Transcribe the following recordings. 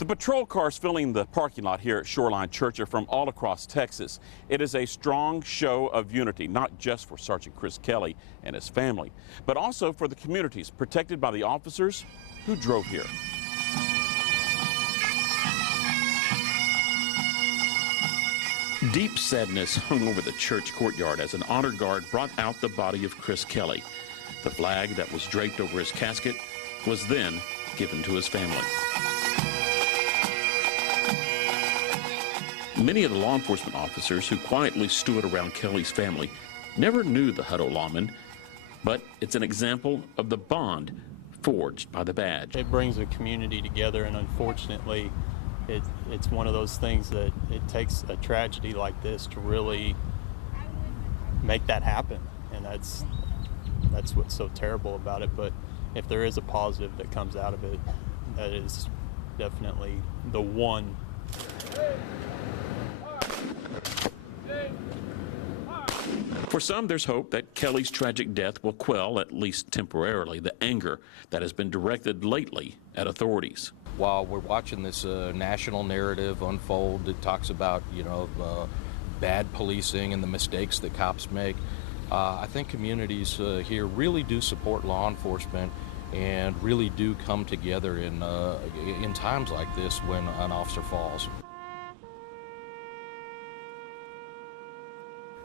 The patrol cars filling the parking lot here at Shoreline Church are from all across Texas. It is a strong show of unity, not just for Sergeant Chris Kelley and his family, but also for the communities protected by the officers who drove here. Deep sadness hung over the church courtyard as an honor guard brought out the body of Chris Kelley. The flag that was draped over his casket was then given to his family. Many of the law enforcement officers who quietly stood around Kelley's family never knew the Hutto lawman, but it's an example of the bond forged by the badge. It brings a community together, and unfortunately, it's one of those things that it takes a tragedy like this to really make that happen, and that's what's so terrible about it. But if there is a positive that comes out of it, that is definitely the one. For some, there's hope that Kelley's tragic death will quell, at least temporarily, the anger that has been directed lately at authorities. While we're watching this national narrative unfold, it talks about, bad policing and the mistakes that cops make. I think communities here really do support law enforcement and really do come together in times like this when an officer falls.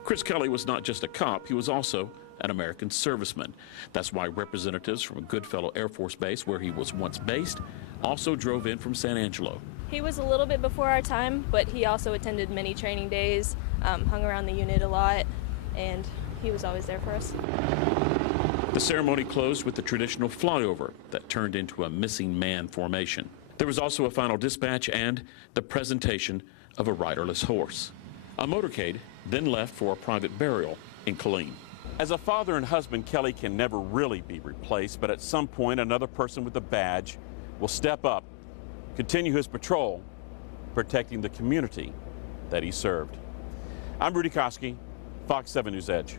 Chris Kelley was not just a cop, he was also an American serviceman. That's why representatives from Goodfellow Air Force Base, where he was once based, also drove in from San Angelo. He was a little bit before our time, but he also attended many training days, hung around the unit a lot, and he was always there for us. The ceremony closed with the traditional flyover that turned into a missing man formation. There was also a final dispatch and the presentation of a riderless horse. A motorcade then left for a private burial in Killeen. As a father and husband, Kelley can never really be replaced, but at some point another person with a badge will step up, continue his patrol, protecting the community that he served. I'm Rudy Koski, Fox 7 News Edge.